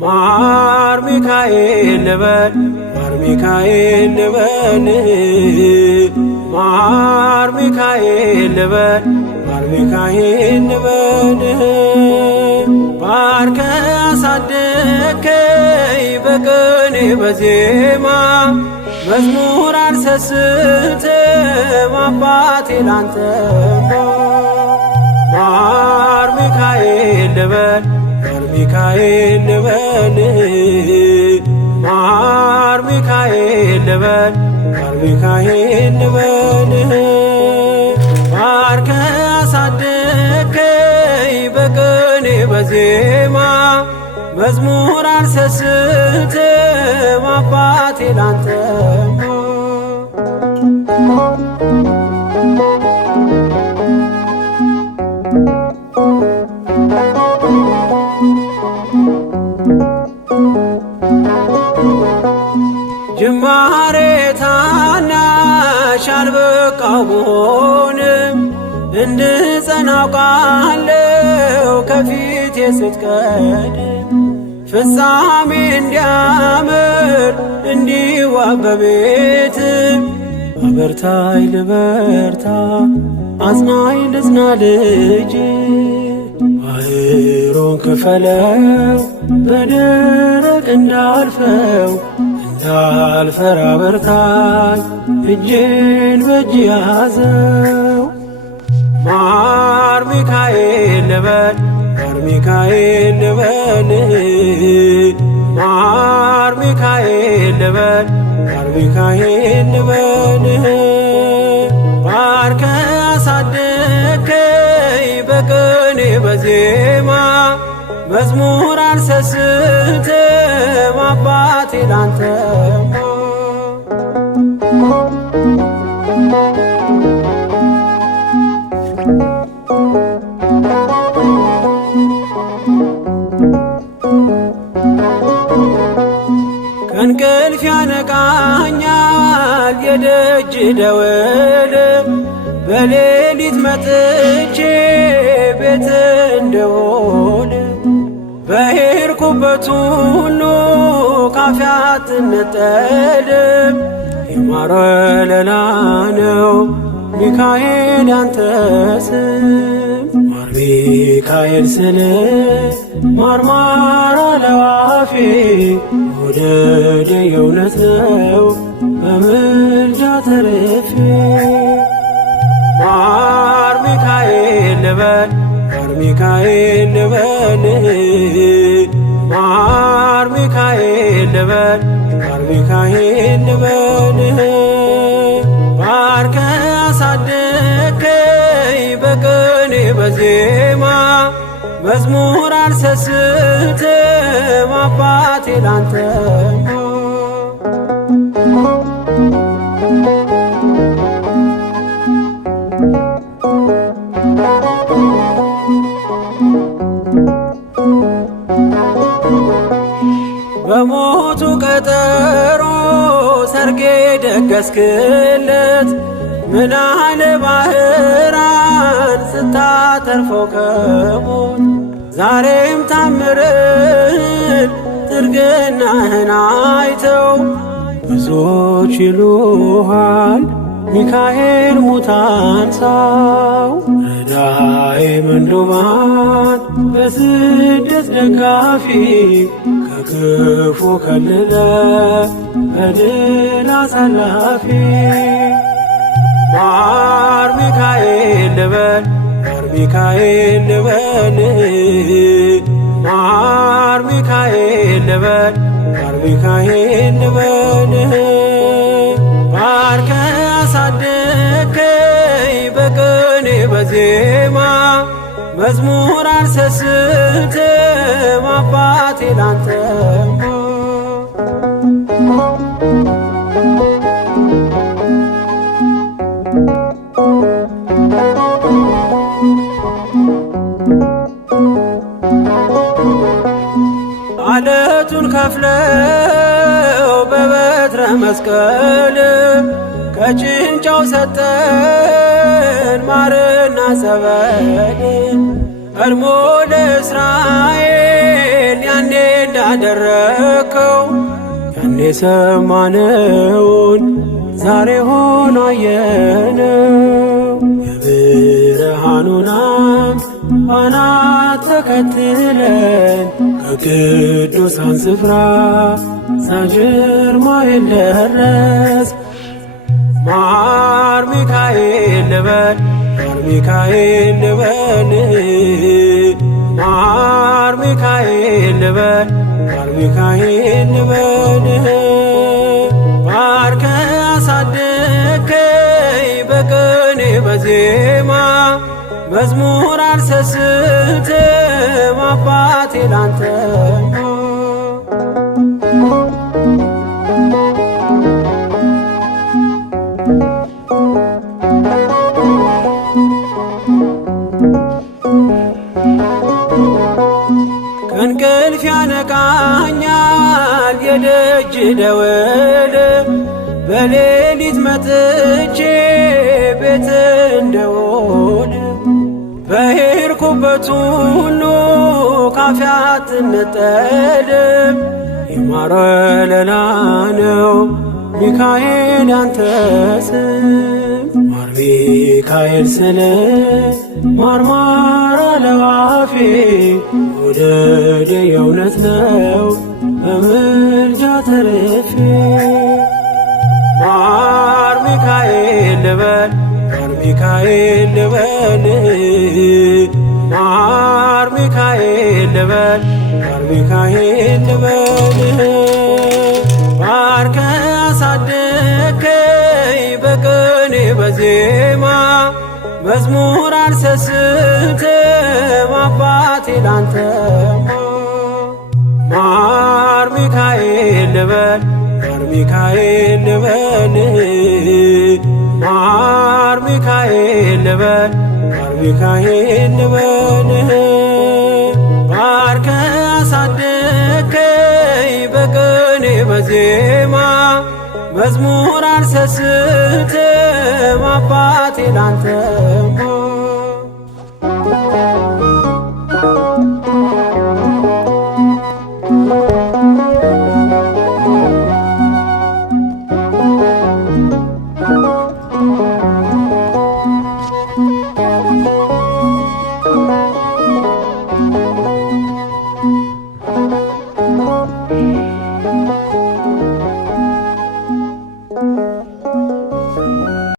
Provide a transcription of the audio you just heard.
ማር ሚካኤል ልበል ማር ሚካኤል ልበል ማር ሚካኤል ልበል ማር ሚካኤል ልበል ባርከ አሳደከኝ በቅኔ በዜማ መዝሙር አልሰስትም አባቴ ላንተማ ማር ሚካኤል ልበል ማር ሚካኤል ልበል ማር ሚካኤል ልበል ማር ሚካኤል ልበል ባርከ አሳደከኝ በቅኔ በዜማ መዝሙር አልሰስትም አባቴ ላንተማ ጅማሬ ታናሽ አልበቃው ብሆንም እንድጸና አውቃለሁ ከፊቴ ስትቀድም ፍጻሜ እንዲያምር እንዲዋብ በቤት አበርታይ ልበርታ አጽናኝ ልጽና ልጅ ባህሩን ክፈለው በደረቅ እንዳልፈው እንዳልፈራ በርታኝ እጄን በእጅ ያዘው ማር ሚካኤል ልበል ማር ሚካኤል ልበል ማር ሚካኤል ልበል ማር ሚካኤል ልበል ባርከ አሳደከኝ በቅኔ በዜማ መዝሙር አልሰስትም አባቴ ላንተማ ከእንቅልፍ ያነቃኛል የደጅ ደወል በሌሊት መጥቼ ቤት እንደውል በሄድኩበት ሁሉ ካፌ አትነጠልም የማር ወለላ ነው ሚካኤል ያንተ ስም ማር ሚካኤል ስል ማርማር አለው አፌ መውደድ የእውነት ነው በምልጃ ተርፌ ማር ሚካኤል ልበል ማር ሚካኤል ልበል ማር ሚካኤል ልበል ማር ሚካኤል ልበል ባርከ አሳደከኝ በቅኔ በዜማ መዝሙር አልሰስትም አባቴ ላንተማ በሞቱ ቀጠሮ ሰርጌ ደገስክለት ምናለ ባህራን ስታተርፈው ከሞት ዛሬም ታምርን ትርግናህን አይተው ብዙዎች ይሉሃል ሚካኤል ሙታን ሳው ረዳኤ ምንዱባን በስደት ደጋፊ ከክፉ ከልለ በድል አሳላፊ ማር ሚካኤል ልበል ማር ሚካኤል ልበል ማር ሚካኤል ልበል ማር ሚካኤል ልበል ባርከ አሳደከኝ በቅኔ በዜማ መዝሙር አልሰስትም አባቴ ላንተማ አለቱን ከፍለው በበት መስቀል ከጭንጫው ሰጠን ማርና ጸበል ቀድሞ ለእስራኤል ያኔ እንዳደረከው ያኔ ሰማነውን ዛሬ ሆኖ አየነው። የብርሃኑን አምድ ፋና ተከትለን ከቅዱሳን ስፍራ ሳንጅርማኤል ደረስ። ማር ሚካኤል ልበል ማር ሚካኤል ልበል ማር ሚካኤል ልበል ማር ሚካኤል ልበል ባርከ አሳደከኝ በቅኔ በዜማ መዝሙር አልሰስትም አባቴ ላንተማ። ከእንቅልፍ ያነቃኛል የደጅ ደወል በሌሊት መጥቼ ቤት እንደውል በሄድኩበት ሁሉ ካፌ አትነጠልም። የማር ወለላ ነው ሚካኤል ያንተ ስም ማር ሚካኤል ስል ማርማር አለው አፌ መውደድ የእውነት ነው በምልጃ ተርፌ። ማር ሚካኤል ልበል ማር ሚካኤል ልበል ማር ሚካኤል ልበል ማር ሚካኤል ልበል ባርከ አሳደከኝ በቅኔ በዜማ መዝሙር አልሰስትም አባቴ ላንተማ። ማር ሚካኤል ልበል ማር ሚካኤል ልበል ማር ሚካኤል ልበል ማር ሚካኤል ልበል ባርከ አሳደከኝ በቅኔ በዜማ መዝሙር አልሰስትም አባቴ ላንተማ።